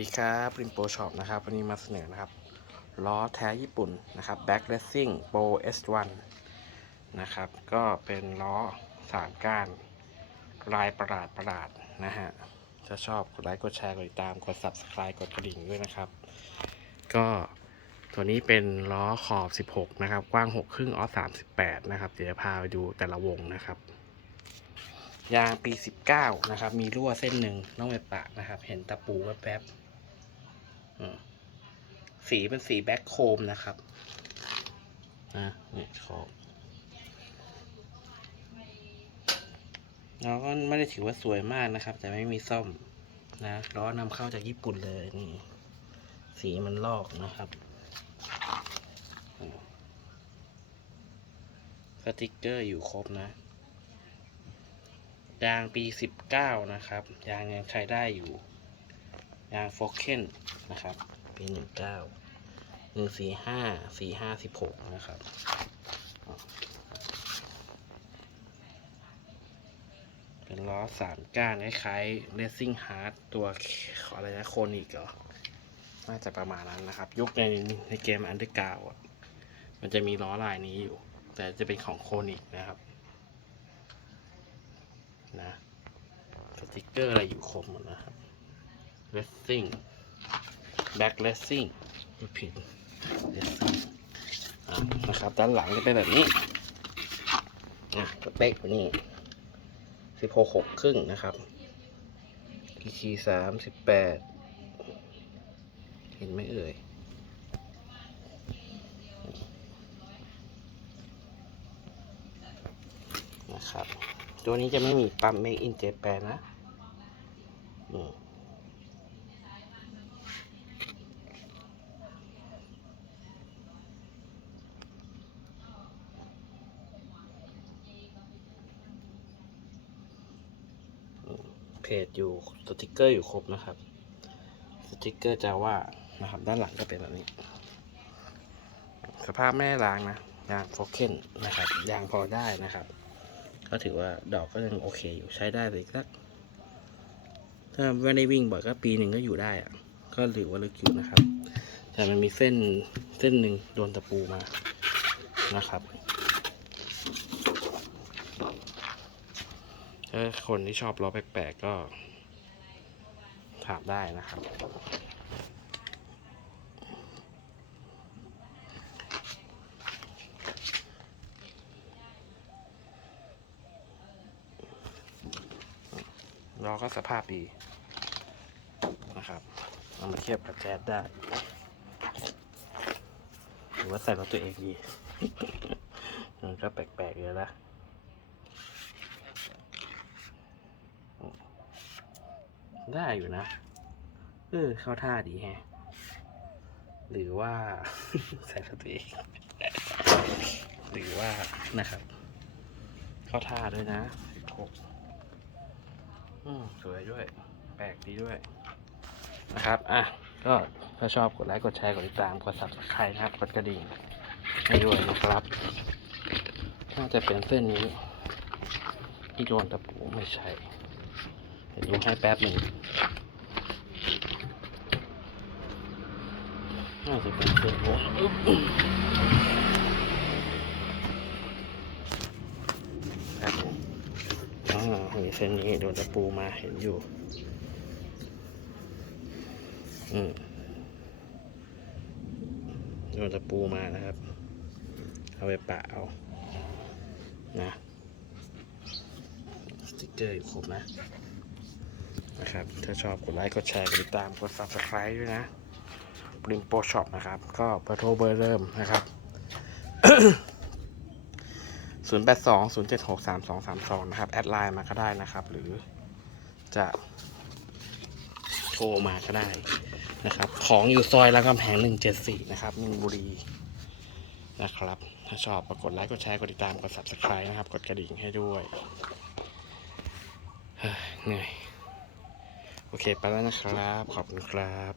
ดีครับริมโปรช็อปนะครับ วันนี้มาเสนอนะครับ ล้อแท้ญี่ปุ่นนะครับ Back Racing Pro S1 นะครับ ก็เป็นล้อสามก้าน ลายประหลาดประหลาดนะฮะถ้าชอบกดไลค์กดแชร์กดติดตามกด Subscribe กดกระดิ่งด้วยนะครับ ก็ตัวนี้เป็นล้อขอบ 16 นะครับ กว้าง 6 ครึ่งออส38 นะครับ เดี๋ยวจะพาไปดูแต่ละวงนะครับยางปี 19 นะครับ มีรั่วเส้นหนึ่งน้องไปปะนะครับ เห็นตะปูแวบๆ สีเป็นสีแบ็คโคมนะครับนะนี่ขอบแล้วก็ไม่ได้ถือว่าสวยมากนะครับ แต่ไม่มีซ่อมนะล้อนำเข้าจากญี่ปุ่นเลยนี่ สีมันลอกนะครับสติกเกอร์อยู่ครบนะ ยางปี19นะครับ ยางยังใช้ได้อยู่ ยางฟอกเคนนะครับ ปี19 145 4516นะครับเป็นล้อสามก้านคล้ายๆ Racing Hard ตัวอะไรนะโคนิกเหรอ น่าจะประมาณนั้นนะครับ ยุคในในเกมอันเดอร์กาวมันจะมีล้อลายนี้อยู่ แต่จะเป็นของโคนิกนะครับ นะ สติกเกอร์อะไรอยู่ครบหมดนะครับ Racing Back Racing ไม่ผิด Racing อะนะครับด้านหลังจะเป็นแบบนี้อะสเปคตัวนี้สิบหกหกครึ่งนะครับพีคีสามสิบแปดเห็นไหมเอ่ยนะครับ ตัวนี้จะไม่มีปั๊ม Make in Japan นะ อืม เพจอยู่สติกเกอร์อยู่ครบนะครับสติกเกอร์จะว่านะครับด้านหลังก็เป็นแบบนี้ สภาพไม่ล้างนะยางโฟเคนนะครับยางพอได้นะครับ ก็ถือว่าดอกก็ยังโอเคอยู่ใช้ได้เลยสักถ้าไม่ได้วิ่งบ่อยก็ปีหนึ่งก็อยู่ได้อะก็ถือว่าลึกอยู่นะครับ แต่มันมีเส้นเส้นหนึ่งโดนตะปูมานะครับ ถ้าคนที่ชอบล้อแปลกๆก็ ถามได้นะครับ ล้อก็สภาพดีนะครับ เอามาเทียบกับแจ๊ดได้หรือว่าใส่รถตัวเองดี มันก็แปลกๆเยนะ ได้อยู่นะ เออ เข้าท่าดีแฮะ หรือว่า ใส่ตัวเอง หรือว่านะครับ เข้าท่าด้วยนะสิบหกอืมสวยด้วย แปลกดีด้วย นะครับ อะ ก็ถ้าชอบกดไลค์ กดแชร์ กดติดตาม กด subscribe นะครับ กดกระดิ่งให้ด้วยนะครับ น่าจะเป็นเส้นนี้ที่โดนตะปูไม่ใช่ ดี๋ยวดูให้แป๊บหนึ่งน่าจะเป็นเส้นโอ้อึ๊บครับผมอ่ามีเส้นนี้โดนตะปูมาเห็นอยู่ อืมโดนตะปูมานะครับ เอาไปปะเอา นะ สติกเกอร์อยู่ครบนะ นะครับ ถ้าชอบกดไลค์กดแชร์กดติดตามกด subscribe ด้วยนะปริมโปรช็อปนะครับ ก็เบอร์โทรเบอร์เริ่มนะครับ 0 8 2 0 7 6 3 2 3 2 นะครับ แอดไลน์มาก็ได้นะครับ หรือจะโทรมาก็ได้นะครับ ของอยู่ซอยรามคำแหง174 นะครับมินบุรีนะครับ ถ้าชอบกดไลค์กดแชร์กดติดตามกด subscribe นะครับ กดกระดิ่งให้ด้วยเฮ้ยเหนื่อย โอเค ไปแล้วนะครับ ขอบคุณครับ